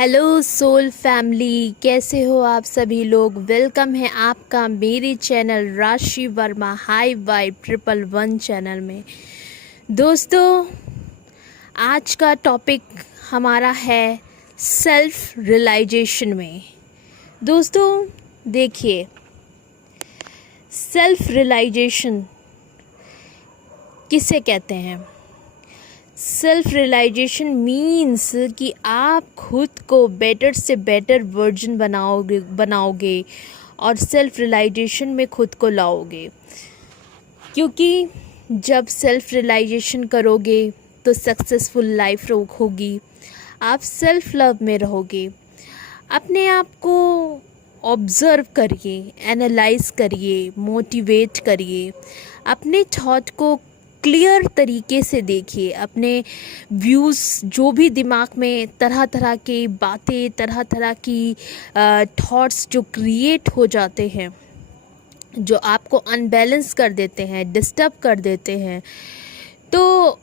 Hello soul family, कैसे हो आप सभी लोग। वेलकम है आपका मेरे चैनल राशि वर्मा हाई वाई 111 चैनल में। दोस्तों, आज का टॉपिक हमारा है सेल्फ रियलाइजेशन में। दोस्तों देखिए, सेल्फ रियलाइजेशन किसे कहते हैं। सेल्फ रियलाइजेशन मीन्स कि आप खुद को बेटर से बेटर वर्जन बनाओगे और सेल्फ रियलाइजेशन में खुद को लाओगे। क्योंकि जब सेल्फ रियलाइजेशन करोगे तो सक्सेसफुल लाइफ होगी। आप सेल्फ लव में रहोगे। अपने आप को ऑब्ज़र्व करिए, एनालाइज करिए, मोटिवेट करिए। अपने थॉट को क्लियर तरीके से देखिए। अपने व्यूज़ जो भी दिमाग में तरह तरह के बातें, तरह तरह की थॉट्स जो क्रिएट हो जाते हैं, जो आपको अनबैलेंस कर देते हैं, डिस्टर्ब कर देते हैं, तो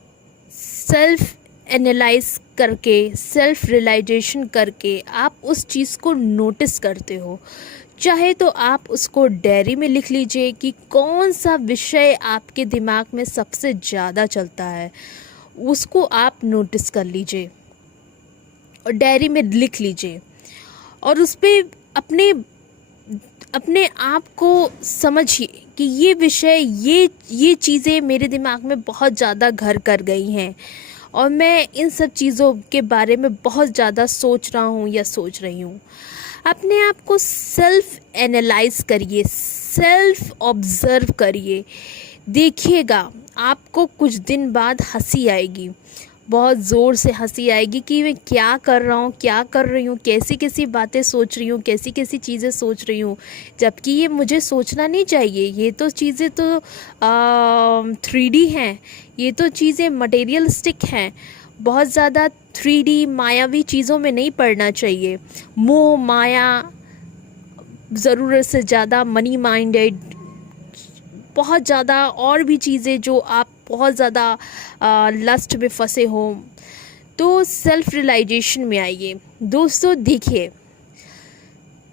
सेल्फ एनालाइज करके, सेल्फ रियलाइजेशन करके आप उस चीज़ को नोटिस करते हो। चाहे तो आप उसको डायरी में लिख लीजिए कि कौन सा विषय आपके दिमाग में सबसे ज़्यादा चलता है, उसको आप नोटिस कर लीजिए और डायरी में लिख लीजिए। और उस पर अपने आप को समझिए कि ये विषय, ये चीज़ें मेरे दिमाग में बहुत ज़्यादा घर कर गई हैं और मैं इन सब चीज़ों के बारे में बहुत ज़्यादा सोच रहा हूँ या सोच रही हूँ। अपने आप को सेल्फ एनालाइज करिए, सेल्फ ऑब्ज़र्व करिए। देखिएगा, आपको कुछ दिन बाद हंसी आएगी, बहुत ज़ोर से हंसी आएगी कि मैं क्या कर रहा हूँ, क्या कर रही हूँ, कैसी कैसी बातें सोच रही हूँ, कैसी कैसी चीज़ें सोच रही हूँ, जबकि ये मुझे सोचना नहीं चाहिए। ये तो चीज़ें तो 3D हैं, ये तो चीज़ें मटेरियलिस्टिक हैं। बहुत ज़्यादा 3D मायावी चीज़ों में नहीं पड़ना चाहिए। मोह माया, ज़रूरत से ज़्यादा मनी माइंडेड, बहुत ज़्यादा और भी चीज़ें जो आप बहुत ज़्यादा लस्ट में फंसे हो, तो सेल्फ रियलाइजेशन में आइए। दोस्तों देखिए,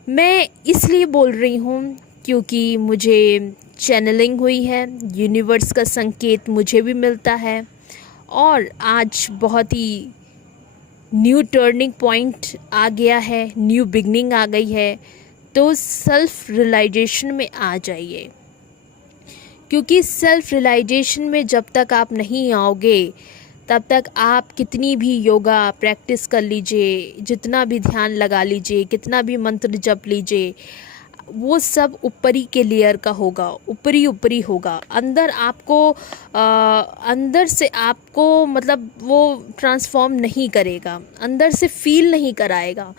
मैं इसलिए बोल रही हूँ क्योंकि मुझे चैनलिंग हुई है, यूनिवर्स का संकेत मुझे भी मिलता है और आज बहुत ही न्यू टर्निंग पॉइंट आ गया है, न्यू बिगनिंग आ गई है। तो सेल्फ रियलाइजेशन में आ जाइए, क्योंकि सेल्फ रियलाइजेशन में जब तक आप नहीं आओगे तब तक आप कितनी भी योगा प्रैक्टिस कर लीजिए, जितना भी ध्यान लगा लीजिए, कितना भी मंत्र जप लीजिए, वो सब ऊपरी के लेयर का होगा, ऊपरी होगा। अंदर आपको अंदर से आपको मतलब वो ट्रांसफॉर्म नहीं करेगा, अंदर से फील नहीं कराएगा।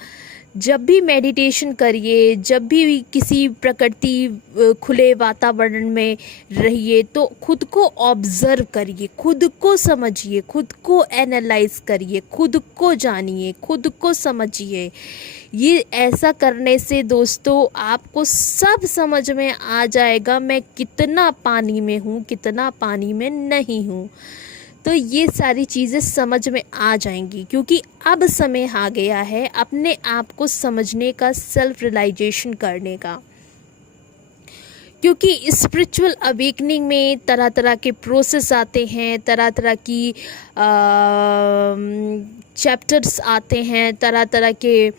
जब भी मेडिटेशन करिए, जब भी किसी प्रकृति खुले वातावरण में रहिए, तो खुद को ऑब्ज़र्व करिए, खुद को समझिए, खुद को एनालाइज करिए, खुद को जानिए, खुद को समझिए। ये ऐसा करने से दोस्तों आपको सब समझ में आ जाएगा, मैं कितना पानी में हूँ, कितना पानी में नहीं हूँ। तो ये सारी चीज़ें समझ में आ जाएंगी, क्योंकि अब समय आ गया है अपने आप को समझने का, सेल्फ रियलाइजेशन करने का। क्योंकि स्पिरिचुअल अवेकनिंग में तरह तरह के प्रोसेस आते हैं, तरह तरह की चैप्टर्स आते हैं, तरह तरह के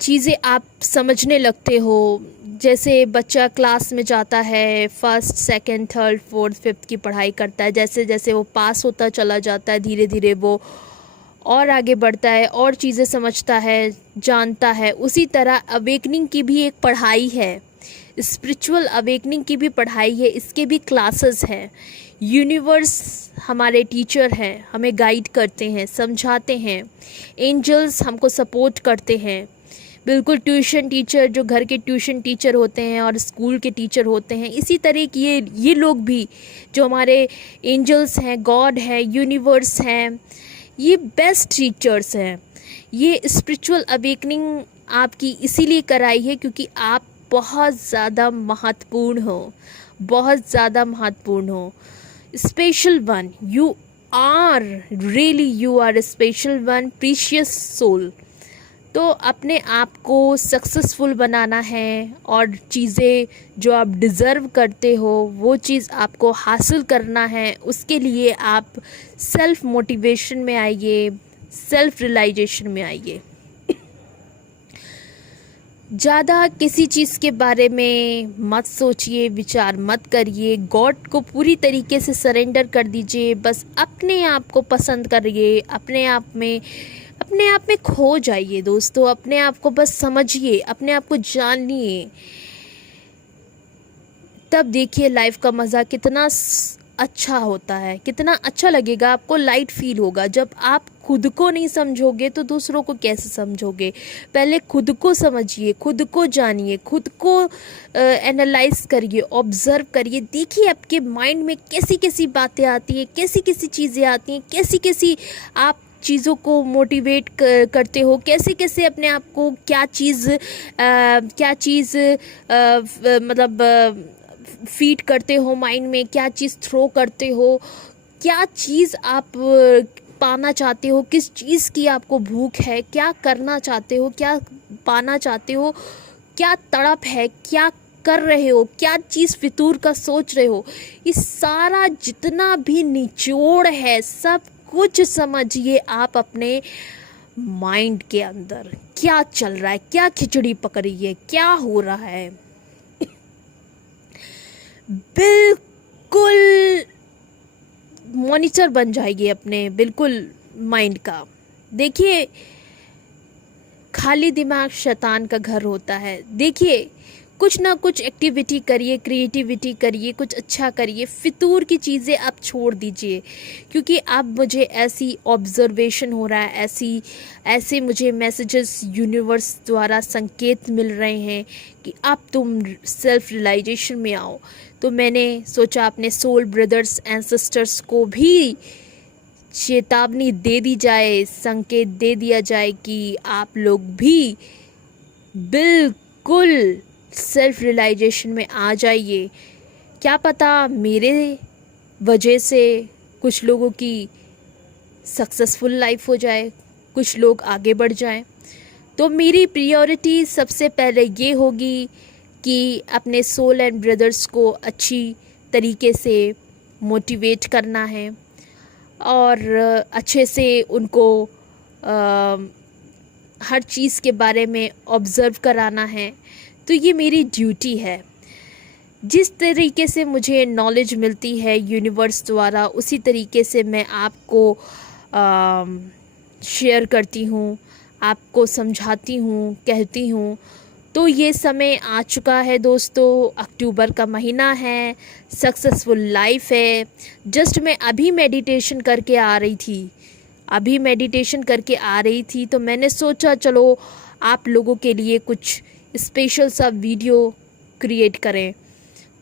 चीज़ें आप समझने लगते हो। जैसे बच्चा क्लास में जाता है, first, second, third, fourth, fifth की पढ़ाई करता है, जैसे जैसे वो पास होता चला जाता है, धीरे धीरे वो और आगे बढ़ता है और चीज़ें समझता है, जानता है। उसी तरह अवेकनिंग की भी एक पढ़ाई है, स्पिरिचुअल अवेकनिंग की भी पढ़ाई है, इसके भी क्लासेस हैं। यूनिवर्स हमारे टीचर हैं, हमें गाइड करते हैं, समझाते हैं। एंजल्स हमको सपोर्ट करते हैं। बिल्कुल ट्यूशन टीचर, जो घर के ट्यूशन टीचर होते हैं और स्कूल के टीचर होते हैं, इसी तरह की ये लोग भी जो हमारे एंजल्स हैं, गॉड है, यूनिवर्स हैं, ये बेस्ट टीचर्स हैं। ये स्पिरिचुअल अवेकनिंग आपकी इसीलिए कराई है क्योंकि आप बहुत ज़्यादा महत्वपूर्ण हो, बहुत ज़्यादा महत्वपूर्ण हो। Special one, you are really, you are special one, precious soul. तो अपने आप को सक्सेसफुल बनाना है और चीज़ें जो आप डिज़र्व करते हो वो चीज़ आपको हासिल करना है। उसके लिए आप सेल्फ मोटिवेशन में आइए, सेल्फ रियलाइजेशन में आइए। ज़्यादा किसी चीज़ के बारे में मत सोचिए, विचार मत करिए। गॉड को पूरी तरीके से सरेंडर कर दीजिए। बस अपने आप को पसंद करिए, अपने आप में खो जाइए दोस्तों। अपने आप को बस समझिए, अपने आप को जानिए। तब देखिए लाइफ का मज़ा कितना अच्छा होता है, कितना अच्छा लगेगा आपको, लाइट फील होगा। जब आप खुद को नहीं समझोगे तो दूसरों को कैसे समझोगे। पहले खुद को समझिए, खुद को जानिए, खुद को एनालाइज करिए, ऑब्ज़र्व करिए। देखिए आपके माइंड में कैसी कैसी बातें आती हैं, कैसी कैसी चीज़ें आती हैं, कैसी कैसी आप चीज़ों को मोटिवेट करते हो, कैसे कैसे अपने आप को क्या चीज़ मतलब फीड करते हो माइंड में, क्या चीज़ थ्रो करते हो, क्या चीज़ आप पाना चाहते हो, किस चीज़ की आपको भूख है, क्या करना चाहते हो, क्या पाना चाहते हो, क्या तड़प है, क्या कर रहे हो, क्या चीज़ फितूर का सोच रहे हो। ये सारा जितना भी निचोड़ है सब कुछ समझिए आप अपने माइंड के अंदर क्या चल रहा है, क्या खिचड़ी पक रही है, क्या हो रहा है। बिल्कुल मॉनिटर बन जाइए अपने बिल्कुल माइंड का। देखिए खाली दिमाग शैतान का घर होता है। देखिए कुछ ना कुछ एक्टिविटी करिए, क्रिएटिविटी करिए, कुछ अच्छा करिए। फितूर की चीज़ें आप छोड़ दीजिए, क्योंकि अब मुझे ऐसी ऑब्जर्वेशन हो रहा है, ऐसे मुझे मैसेजेस यूनिवर्स द्वारा संकेत मिल रहे हैं कि अब तुम सेल्फ रियलाइजेशन में आओ। तो मैंने सोचा अपने सोल ब्रदर्स एंड सिस्टर्स को भी चेतावनी दे दी जाए, संकेत दे दिया जाए कि आप लोग भी बिल्कुल सेल्फ रियलाइजेशन में आ जाइए। क्या पता मेरे वजह से कुछ लोगों की सक्सेसफुल लाइफ हो जाए, कुछ लोग आगे बढ़ जाएं। तो मेरी प्रायोरिटी सबसे पहले ये होगी कि अपने सोल एंड ब्रदर्स को अच्छी तरीके से मोटिवेट करना है और अच्छे से उनको हर चीज़ के बारे में ऑब्ज़र्व कराना है। तो ये मेरी ड्यूटी है। जिस तरीके से मुझे नॉलेज मिलती है यूनिवर्स द्वारा, उसी तरीके से मैं आपको शेयर करती हूँ, आपको समझाती हूँ, कहती हूँ। तो ये समय आ चुका है दोस्तों, अक्टूबर का महीना है, सक्सेसफुल लाइफ है। जस्ट मैं अभी मेडिटेशन करके आ रही थी तो मैंने सोचा चलो आप लोगों के लिए कुछ स्पेशल सा वीडियो क्रिएट करें।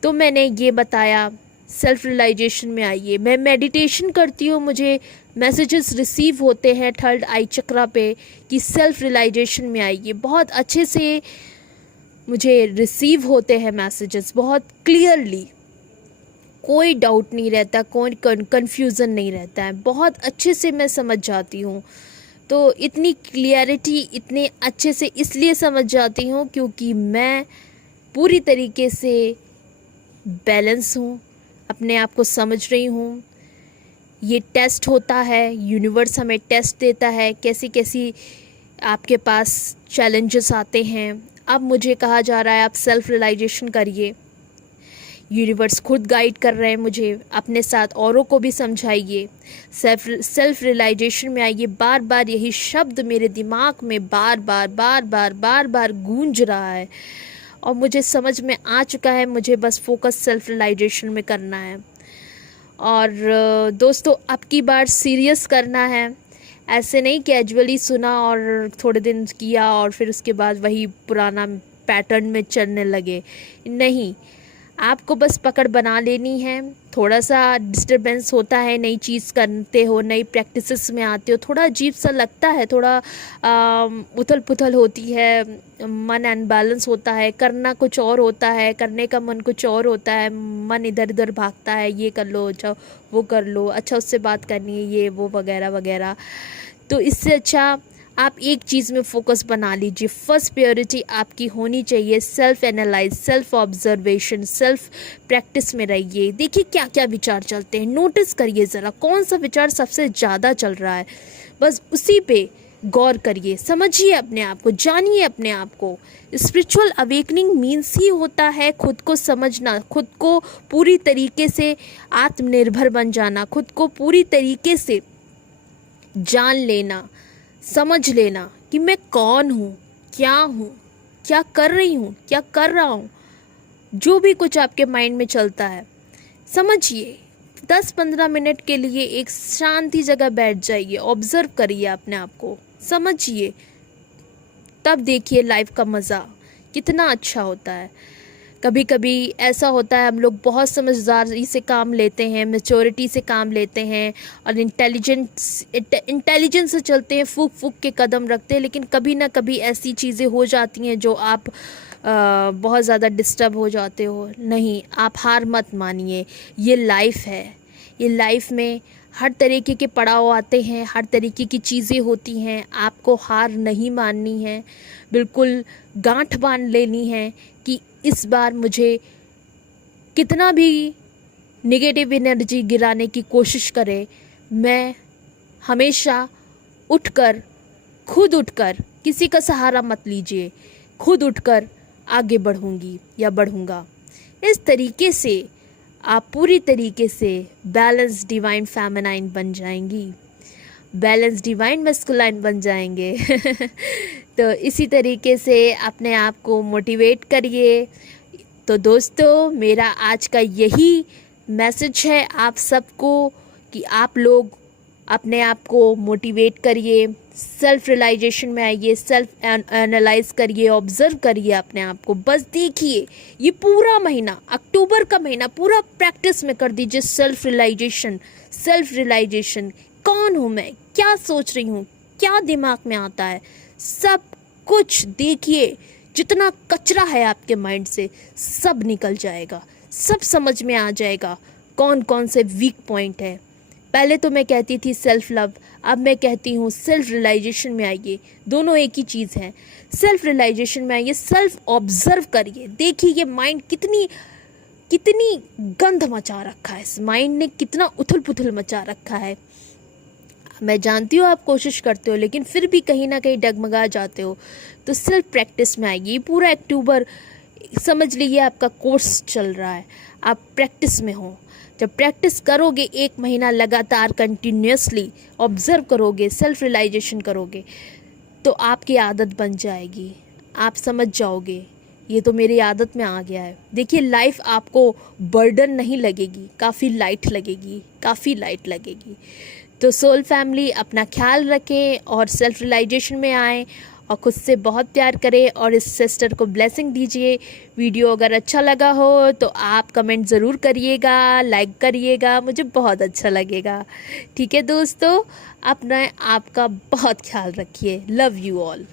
तो मैंने ये बताया सेल्फ रियलाइजेशन में आइए। मैं मेडिटेशन करती हूँ, मुझे मैसेजेस रिसीव होते हैं थर्ड आई चक्रा पे कि सेल्फ रियलाइजेशन में आइए। बहुत अच्छे से मुझे रिसीव होते हैं मैसेजेस, बहुत क्लियरली, कोई डाउट नहीं रहता, कोई कन्फ्यूज़न नहीं रहता है, बहुत अच्छे से मैं समझ जाती हूँ। तो इतनी क्लियरिटी इतने अच्छे से इसलिए समझ जाती हूँ क्योंकि मैं पूरी तरीके से बैलेंस हूँ, अपने आप को समझ रही हूँ। ये टेस्ट होता है, यूनिवर्स हमें टेस्ट देता है, कैसी कैसी आपके पास चैलेंजेस आते हैं। अब मुझे कहा जा रहा है आप सेल्फ रियलाइजेशन करिए। यूनिवर्स खुद गाइड कर रहे हैं मुझे, अपने साथ औरों को भी समझाइए, सेल्फ रियलाइजेशन में आइए। बार बार यही शब्द मेरे दिमाग में बार बार गूंज रहा है और मुझे समझ में आ चुका है, मुझे बस फोकस सेल्फ रियलाइजेशन में करना है। और दोस्तों अब की बार सीरियस करना है, ऐसे नहीं कैजुअली सुना और थोड़े दिन किया और फिर उसके बाद वही पुराना पैटर्न में चलने लगे। नहीं, आपको बस पकड़ बना लेनी है थोड़ा सा डिस्टरबेंस होता है, नई चीज़ करते हो, नई प्रैक्टिसेस में आते हो, थोड़ा अजीब सा लगता है, थोड़ा उथल पुथल होती है, मन अनबैलेंस होता है, करना कुछ और होता है, करने का मन कुछ और होता है, मन इधर उधर भागता है, ये कर लो, अच्छा वो कर लो, अच्छा उससे बात करनी है, ये वो वगैरह वगैरह। तो इससे अच्छा आप एक चीज़ में फोकस बना लीजिए। फर्स्ट प्रायोरिटी आपकी होनी चाहिए self analyse, self observation, self practice में रहिए। देखिए क्या क्या विचार चलते हैं, नोटिस करिए ज़रा कौन सा विचार सबसे ज़्यादा चल रहा है, बस उसी पे गौर करिए, समझिए अपने आप को, जानिए अपने आप को। स्पिरिचुअल अवेकनिंग मीन्स ही होता है खुद को समझना, खुद को पूरी तरीके से आत्मनिर्भर बन जाना, खुद को पूरी तरीके से जान लेना, समझ लेना कि मैं कौन हूँ, क्या कर रही हूँ, क्या कर रहा हूँ। जो भी कुछ आपके माइंड में चलता है समझिए। 10-15 मिनट के लिए एक शांति जगह बैठ जाइए, ऑब्जर्व करिए अपने आप को, समझिए, तब देखिए लाइफ का मज़ा कितना अच्छा होता है। कभी कभी ऐसा होता है हम लोग बहुत समझदारी से काम लेते हैं, मैच्योरिटी से काम लेते हैं और इंटेलिजेंस से चलते हैं, फूक फूक के कदम रखते हैं, लेकिन कभी ना कभी ऐसी चीज़ें हो जाती हैं जो आप बहुत ज़्यादा डिस्टर्ब हो जाते हो। नहीं, आप हार मत मानिए, ये लाइफ है, ये लाइफ में हर तरीके के पड़ाव आते हैं, हर तरीके की चीज़ें होती हैं, आपको हार नहीं माननी है, बिल्कुल गांठ बांध लेनी है कि इस बार मुझे कितना भी नेगेटिव एनर्जी गिराने की कोशिश करे, मैं हमेशा खुद उठकर, किसी का सहारा मत लीजिए, खुद उठकर आगे बढ़ूंगी या बढ़ूंगा। इस तरीके से आप पूरी तरीके से बैलेंस डिवाइन फेमिनाइन बन जाएंगी, बैलेंस डिवाइन मैस्कुलाइन बन जाएंगे। तो इसी तरीके से अपने आप को मोटिवेट करिए। तो दोस्तों, मेरा आज का यही मैसेज है आप सबको कि आप लोग अपने आप को मोटिवेट करिए, सेल्फ रियलाइजेशन में आइए, सेल्फ एनालाइज करिए, ऑब्जर्व करिए अपने आप को। बस देखिए, ये पूरा महीना, अक्टूबर का महीना पूरा प्रैक्टिस में कर दीजिए सेल्फ रियलाइजेशन। कौन हूँ मैं, क्या सोच रही हूँ, क्या दिमाग में आता है, सब कुछ देखिए। जितना कचरा है आपके माइंड से सब निकल जाएगा, सब समझ में आ जाएगा कौन कौन से वीक पॉइंट है। पहले तो मैं कहती थी सेल्फ लव, अब मैं कहती हूँ सेल्फ रियलाइजेशन में आइए, दोनों एक ही चीज़ है। सेल्फ रियलाइजेशन में आइए, सेल्फ ऑब्जर्व करिए, देखिए ये माइंड कितनी गंध मचा रखा है, इस माइंड ने कितना उथल पुथल मचा रखा है। मैं जानती हूँ आप कोशिश करते हो, लेकिन फिर भी कहीं ना कहीं डगमगा जाते हो। तो सेल्फ प्रैक्टिस में आइए। पूरा अक्टूबर समझ लीजिए आपका कोर्स चल रहा है, आप प्रैक्टिस में हो। जब प्रैक्टिस करोगे, एक महीना लगातार कंटिन्यूसली ऑब्जर्व करोगे, सेल्फ रियलाइजेशन करोगे, तो आपकी आदत बन जाएगी। आप समझ जाओगे ये तो मेरी आदत में आ गया है। देखिए, लाइफ आपको बर्डन नहीं लगेगी, काफ़ी लाइट लगेगी। तो सोल फैमिली, अपना ख्याल रखें और सेल्फ रियलाइजेशन में आएँ और खुद से बहुत प्यार करें और इस सिस्टर को ब्लेसिंग दीजिए। वीडियो अगर अच्छा लगा हो तो आप कमेंट ज़रूर करिएगा, लाइक करिएगा, मुझे बहुत अच्छा लगेगा। ठीक है दोस्तों, अपना आपका बहुत ख्याल रखिए। Love you all.